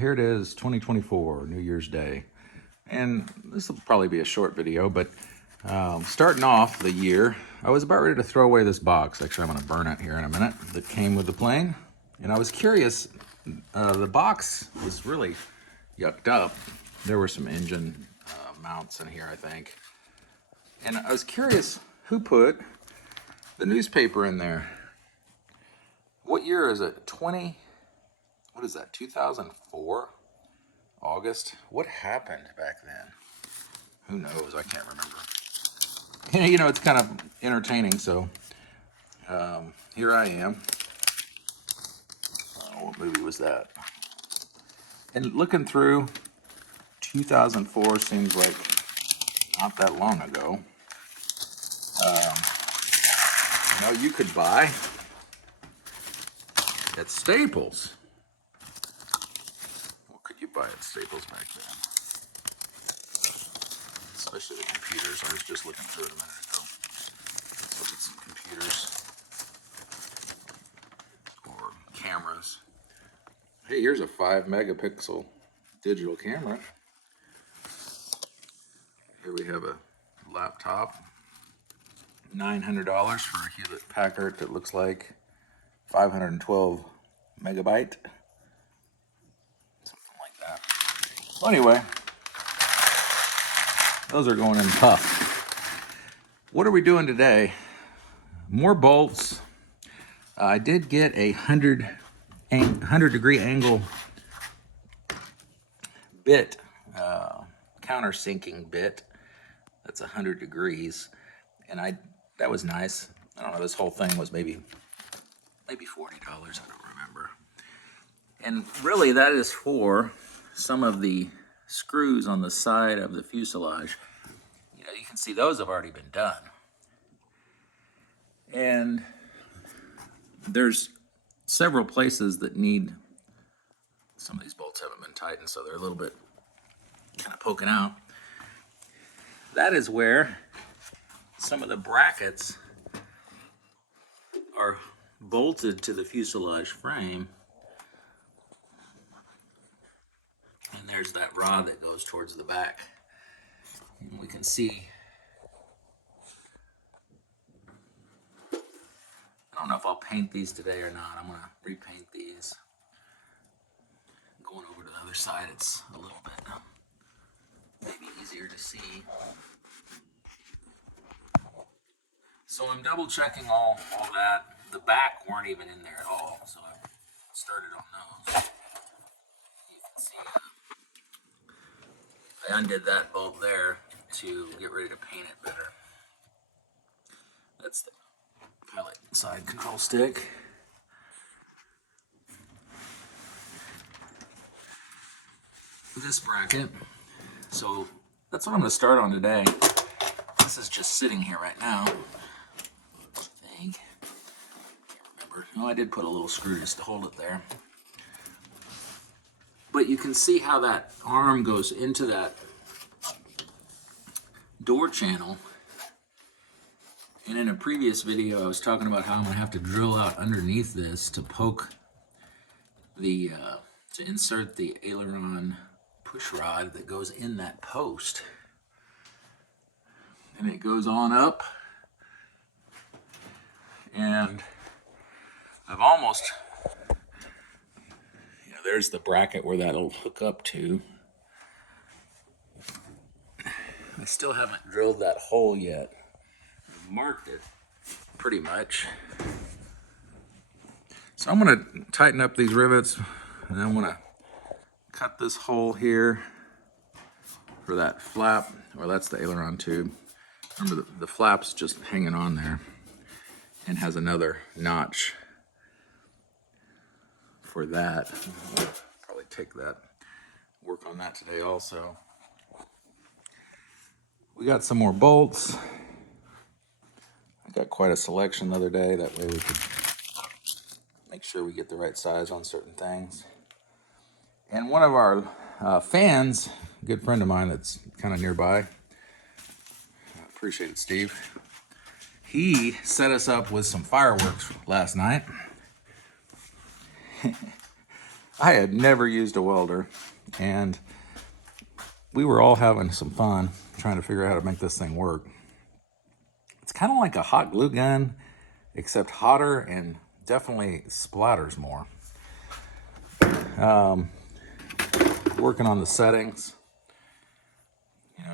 here it is, 2024, New Year's Day. And this will probably be a short video, but starting off the year, I was about ready to throw away this box. Actually, I'm gonna burn it here in a minute, that came with the plane. And I was curious, the box was really yucked up. There were some engine mounts in here, I think. And I was curious, who put the newspaper in there? What year is it? What is that, 2004? August? What happened back then? Who knows? I can't remember. And, you know, it's kind of entertaining, so here I am. What movie was that? And looking through, 2004 seems like not that long ago. You know, you could buy at Staples. What could you buy at Staples back then? Especially the computers. I was just looking through it a minute ago. Let's look at some computers or cameras. Hey, here's a 5 megapixel digital camera. Here we have a laptop. $900 for a Hewlett Packard that looks like 512 megabyte. Something like that. Well, anyway, those are going in tough. What are we doing today? More bolts. I did get a 100-degree angle bit, countersinking bit. That's 100 degrees. And that was nice. I don't know, this whole thing was maybe $40, I don't remember. And really that is for some of the screws on the side of the fuselage. You know, you can see those have already been done. And there's several places that need, some of these bolts haven't been tightened, so they're a little bit kind of poking out. That is where some of the brackets are bolted to the fuselage frame. And there's that rod that goes towards the back. And we can see, I don't know if I'll paint these today or not. I'm gonna repaint these. Going over to the other side, it's a little bit maybe easier to see. So I'm double checking all that. The back weren't even in there at all, so I started on those. You can see I undid that bolt there to get ready to paint it better. That's the pellet side control stick. This bracket. So that's what I'm going to start on today. This is just sitting here right now. I think. Can't remember. No, I did put a little screw just to hold it there. But you can see how that arm goes into that door channel. And in a previous video, I was talking about how I'm going to have to drill out underneath this to poke the, to insert the aileron push rod that goes in that post. And it goes on up. And I've almost, you know, there's the bracket where that'll hook up to. I still haven't drilled that hole yet. I've marked it pretty much. So I'm gonna tighten up these rivets, and I'm gonna cut this hole here for that flap, or that's the aileron tube. Remember the flap's just hanging on there and has another notch for that. I'll probably take that, work on that today also. We got some more bolts. I got quite a selection the other day, that way we could make sure we get the right size on certain things. And one of our fans, a good friend of mine that's kind of nearby, I appreciate it, Steve, he set us up with some fireworks last night. I had never used a welder, and we were all having some fun trying to figure out how to make this thing work. It's kind of like a hot glue gun, except hotter and definitely splatters more. Working on the settings,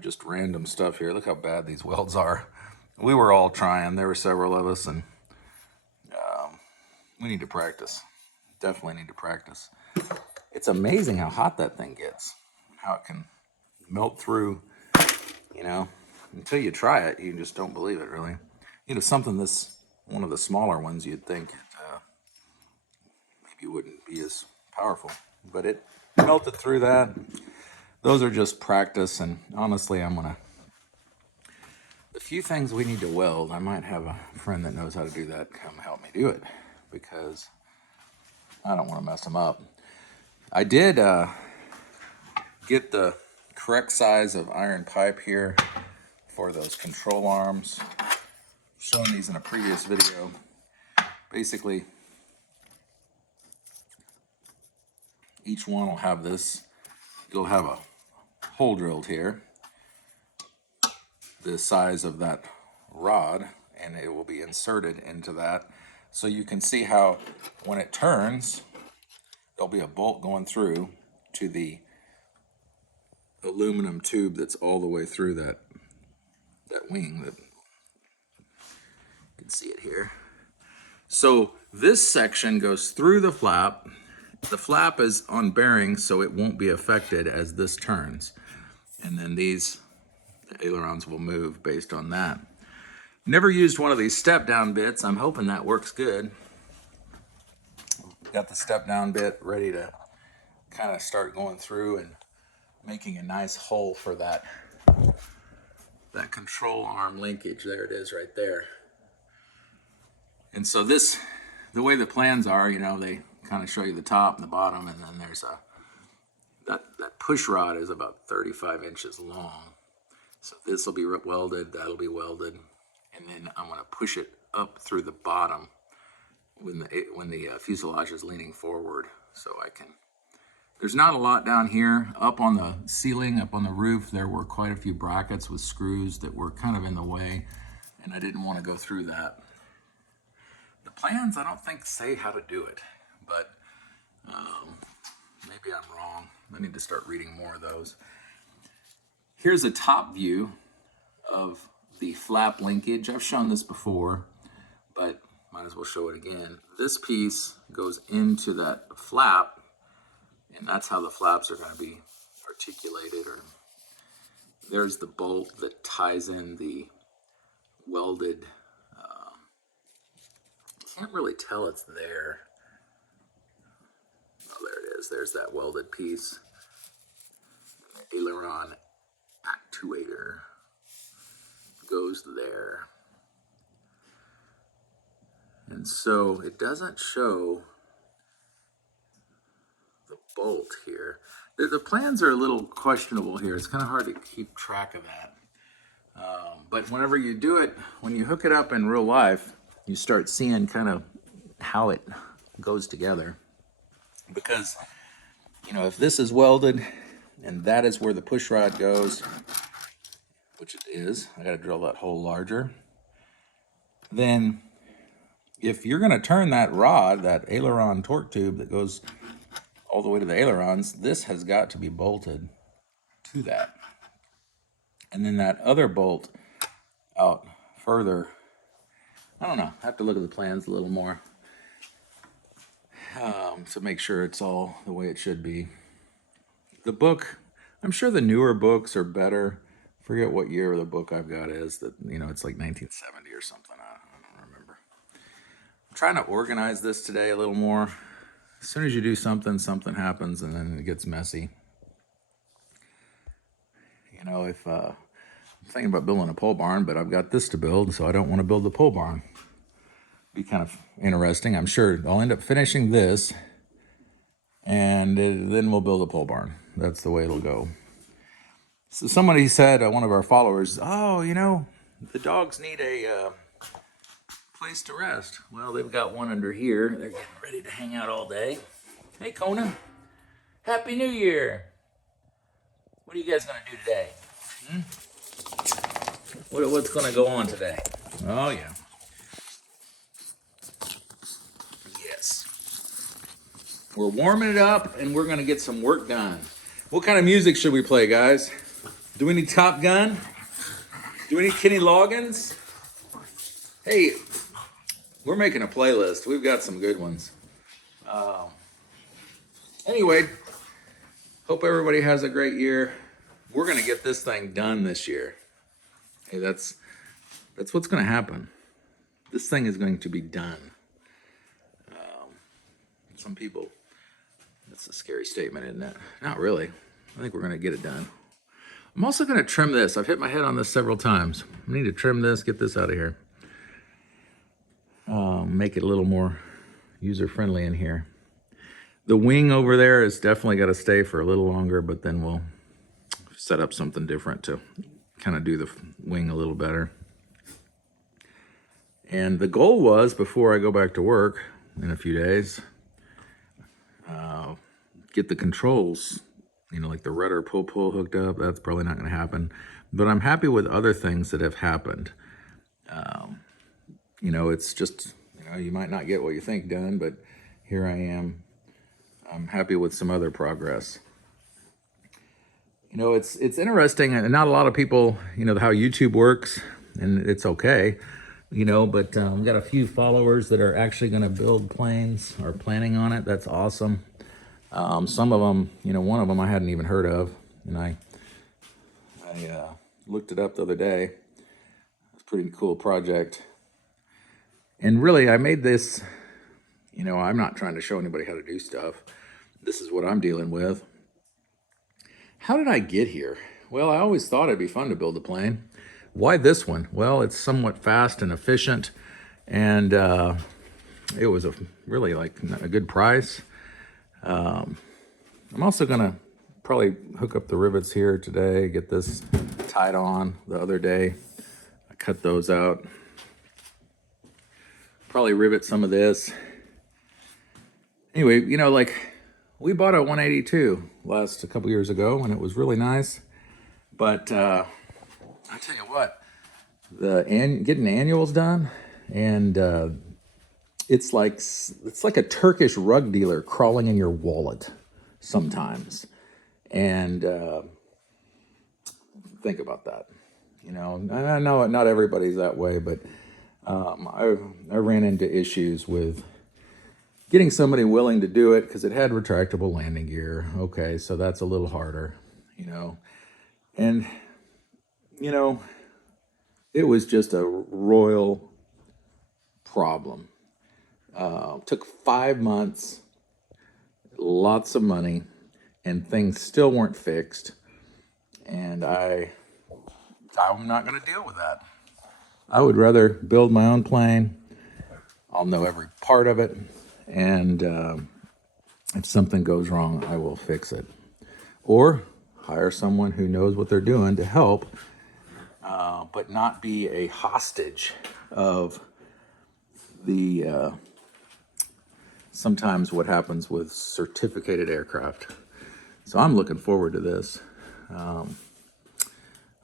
just random stuff here. Look how bad these welds are. We were all trying. There were several of us, and we need to practice. Definitely need to practice. It's amazing how hot that thing gets, how it can melt through, until you try it, you just don't believe it, really. Something one of the smaller ones, you'd think maybe wouldn't be as powerful, but it melted through that. Those are just practice, and honestly, the few things we need to weld, I might have a friend that knows how to do that come help me do it, because I don't want to mess them up. I did get the correct size of iron pipe here for those control arms. I've shown these in a previous video. Basically, each one will have this. You'll have a hole drilled here, the size of that rod, and it will be inserted into that. So you can see how when it turns, there'll be a bolt going through to the aluminum tube that's all the way through that wing. That you can see it here. So this section goes through the flap. The flap is on bearings, so it won't be affected as this turns. And then the ailerons will move based on that. Never used one of these step down bits. I'm hoping that works good. Got the step down bit ready to kind of start going through and making a nice hole for that control arm linkage. There it is right there. And so the way the plans are, they kind of show you the top and the bottom, and then there's that push rod is about 35 inches long. So this will be welded, that'll be welded, and then I'm going to push it up through the bottom when the fuselage is leaning forward, so I can. There's not a lot down here. Up on the ceiling, up on the roof, there were quite a few brackets with screws that were kind of in the way, and I didn't want to go through that. The plans, I don't think, say how to do it, but maybe I'm wrong. I need to start reading more of those. Here's a top view of the flap linkage. I've shown this before, but might as well show it again. This piece goes into that flap, and that's how the flaps are going to be articulated. Or there's the bolt that ties in the welded. Can't really tell it's there. Oh, there it is. There's that welded piece. The aileron actuator goes there. And so it doesn't show the bolt here. The plans are a little questionable here. It's kind of hard to keep track of that. But whenever you do it, when you hook it up in real life, you start seeing kind of how it goes together. Because, if this is welded and that is where the push rod goes, which it is, I got to drill that hole larger. Then if you're going to turn that rod, that aileron torque tube that goes all the way to the ailerons, this has got to be bolted to that. And then that other bolt out further, I don't know, I have to look at the plans a little more to make sure it's all the way it should be. The book, I'm sure the newer books are better. Forget what year the book I've got is. That it's like 1970 or something. I don't remember. I'm trying to organize this today a little more. As soon as you do something, something happens, and then it gets messy. If I'm thinking about building a pole barn, but I've got this to build, so I don't want to build the pole barn. Be kind of interesting. I'm sure I'll end up finishing this, and then we'll build a pole barn. That's the way it'll go. So somebody said, one of our followers, the dogs need a place to rest. Well, they've got one under here. They're getting ready to hang out all day. Hey, Kona. Happy New Year. What are you guys gonna do today? What's gonna go on today? Oh yeah. Yes. We're warming it up and we're gonna get some work done. What kind of music should we play, guys? Do we need Top Gun? Do we need Kenny Loggins? Hey, we're making a playlist. We've got some good ones. Anyway, hope everybody has a great year. We're gonna get this thing done this year. Hey, that's what's gonna happen. This thing is going to be done. Some people, that's a scary statement, isn't it? Not really. I think we're gonna get it done. I'm also gonna trim this. I've hit my head on this several times. I need to trim this, get this out of here. Make it a little more user-friendly in here. The wing over there is definitely got to stay for a little longer, but then we'll set up something different to kind of do the wing a little better. And the goal was, before I go back to work in a few days, get the controls, like the rudder pull hooked up. That's probably not going to happen. But I'm happy with other things that have happened. It's just, you might not get what you think done, but here I am. I'm happy with some other progress. It's interesting, and not a lot of people, how YouTube works, and it's okay, but we've got a few followers that are actually going to build planes or planning on it. That's awesome. Some of them, one of them I hadn't even heard of, and I looked it up the other day. It's a pretty cool project. And really, I made this, I'm not trying to show anybody how to do stuff. This is what I'm dealing with. How did I get here? Well, I always thought it'd be fun to build a plane. Why this one? Well, it's somewhat fast and efficient, and it was really a good price. I'm also gonna probably hook up the rivets here today, get this tied on. The other day, I cut those out. Probably rivet some of this. Anyway, we bought a 182 a couple years ago, and it was really nice. But I tell you what, getting annuals done, and it's like a Turkish rug dealer crawling in your wallet sometimes. And think about that. I know not everybody's that way, but I ran into issues with getting somebody willing to do it because it had retractable landing gear. Okay, so that's a little harder, And, it was just a royal problem. Took 5 months, lots of money, and things still weren't fixed. And I'm not going to deal with that. I would rather build my own plane. I'll know every part of it. And if something goes wrong, I will fix it. Or hire someone who knows what they're doing to help, but not be a hostage of the sometimes what happens with certificated aircraft. So I'm looking forward to this. All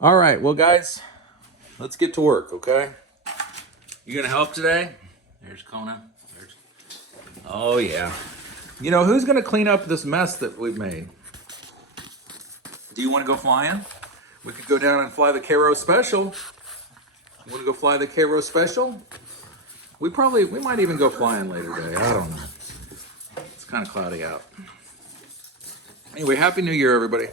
right, well, guys, let's get to work, okay? You gonna help today? There's Kona. Oh, yeah. Who's gonna clean up this mess that we've made? Do you want to go flying? We could go down and fly the Cairo Special. You want to go fly the Cairo Special? We might even go flying later today. I don't know. It's kind of cloudy out. Anyway, Happy New Year, everybody.